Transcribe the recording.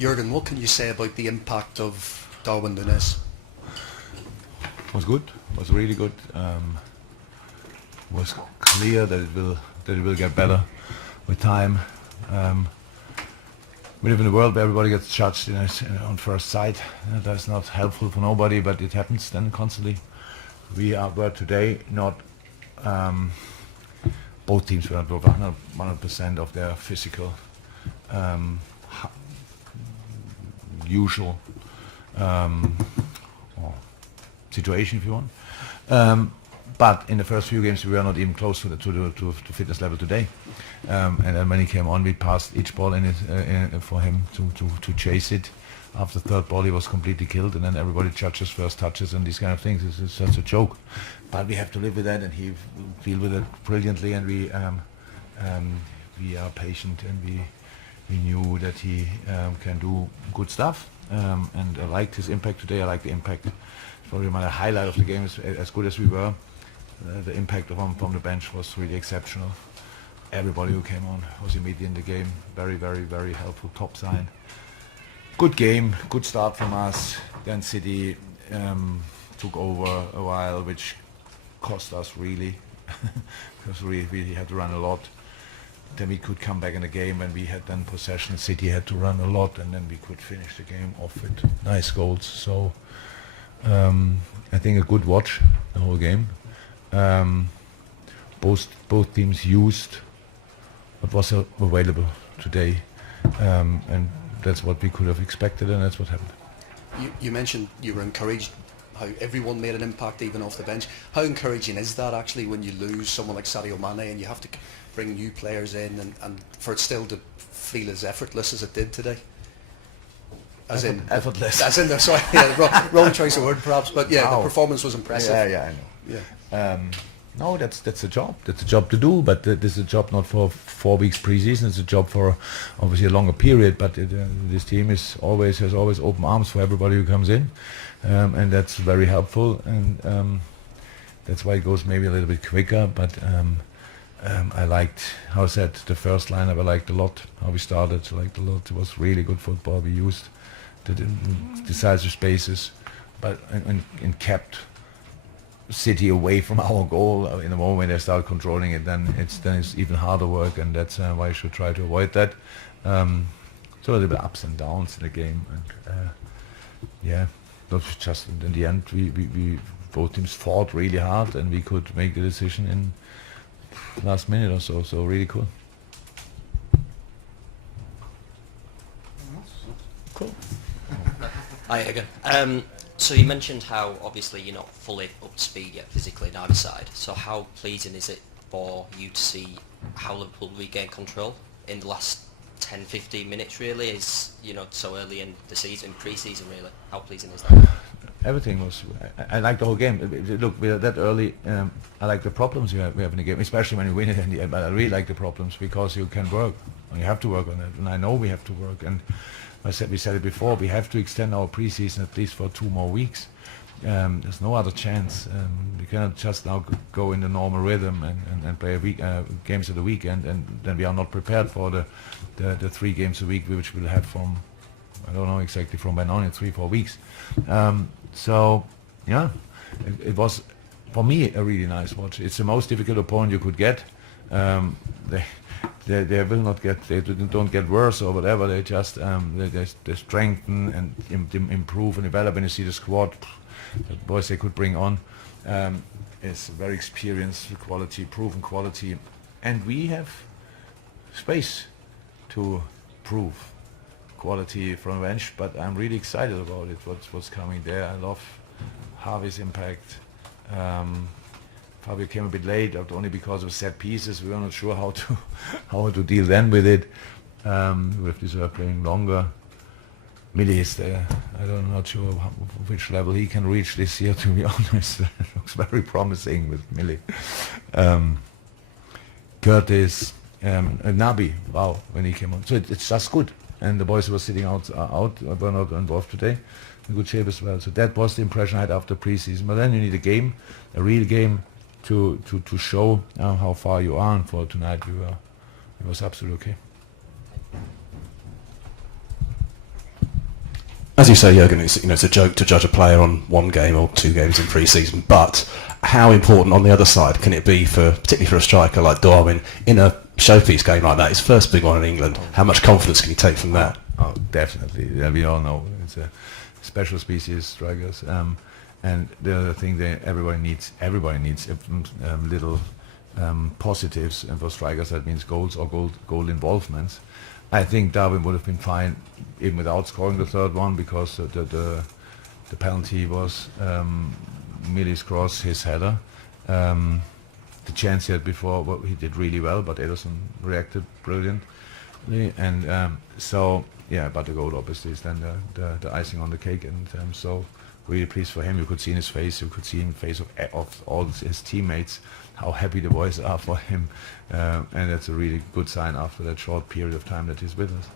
Jurgen, what can you say about the impact of Darwin Nunez? Was good. Was really good. Was clear that it will get better with time. We live in a world where everybody gets judged on first sight. That's not helpful for nobody, but it happens then constantly. Were today not. Both teams were not 100% of their physical usual situation, if you want. But in the first few games, we were not even close to fitness level today. And then when he came on, we passed each ball for him to chase it. After the third ball, he was completely killed, and then everybody judges first touches and these kind of things. It's such a joke. But we have to live with that, and he deal with it brilliantly. And we are patient, and we knew that he can do good stuff. And I liked his impact today. I like the impact. Probably my highlight of the game is as good as we were. The impact from the bench was really exceptional. Everybody who came on was immediately in the game. Very, very, very helpful. Top sign. Good game. Good start from us. Then City took over a while, which cost us really, because we had to run a lot. Then we could come back in the game when we had then possession. City had to run a lot, and then we could finish the game off with nice goals. So I think a good watch the whole game. Both teams used what was available today, and that's what we could have expected, and that's what happened. You mentioned you were encouraged how everyone made an impact even off the bench. How encouraging is that actually when you lose someone like Sadio Mane and you have to bring new players in and for it still to feel as effortless as it did today? Effortless. As in, sorry, wrong choice of word perhaps, but yeah, the performance was impressive. Yeah, I know. Yeah. No, that's a job. That's a job to do, but this is a job not for 4 weeks preseason. It's a job for obviously a longer period. But this team has always open arms for everybody who comes in, and that's very helpful. And that's why it goes maybe a little bit quicker. But I liked how I said the first lineup. I liked a lot how we started. I liked a lot. It was really good football. We used the decisive spaces, but and kept City away from our goal. In the moment when they start controlling it, then it's even harder work, and that's why you should try to avoid that. So a little bit ups and downs in the game, and not just in the end. We both teams fought really hard, and we could make the decision in last minute or so. So really cool. Cool. Hi again. So you mentioned how obviously you're not fully up to speed yet physically in either side. So how pleasing is it for you to see how Liverpool regain control in the last 10-15 minutes really, is so early in the season, pre-season really? How pleasing is that? Everything was. I like the whole game. Look, we are that early. I like the problems we have in the game, especially when you win it in the end. But I really like the problems because you can work. You have to work on it, and I know we have to work. And we said it before. We have to extend our preseason at least for 2 more weeks. There's no other chance. We cannot just now go in the normal rhythm and play games of the weekend, and then we are not prepared for the 3 games a week which we'll have from, I don't know exactly from when on, in 3-4 weeks. So yeah, it was for me a really nice watch. It's the most difficult opponent you could get. They will not get, they don't get worse or whatever. They just they strengthen and improve and develop. And you see the squad, the boys they could bring on, is very experienced, quality, proven quality, and we have space to prove quality from the bench. But I'm really excited about it. What's coming there? I love Harvey's impact. Fabio came a bit late, only because of set pieces. We were not sure how to deal then with it. With this playing longer. Millie is there. I'm not sure which level he can reach this year, to be honest. Looks very promising with Millie. Curtis, Nabi, wow, when he came on. So it's just good. And the boys who were sitting out were not involved today. In good shape as well. So that was the impression I had after preseason. But then you need a game, a real game, to show how far you are. And for tonight, it was absolutely okay. As you say, Jurgen, it's a joke to judge a player on one game or 2 games in pre-season, but how important on the other side can it be particularly for a striker like Darwin in a showpiece game like that, his first big one in England? How much confidence can you take from that? Oh, definitely. Yeah, we all know it's a special species, strikers. And the other thing that everybody needs little positives, and for strikers that means goals or goal involvements. I think Darwin would have been fine even without scoring the third one, because the penalty was Millie's cross, his header. The chance he had before, well, he did really well, but Ederson reacted brilliantly, and so yeah. But the goal obviously is then the icing on the cake, and so really pleased for him. You could see in his face, you could see in the face of all his teammates how happy the boys are for him, and that's a really good sign after that short period of time that he's with us.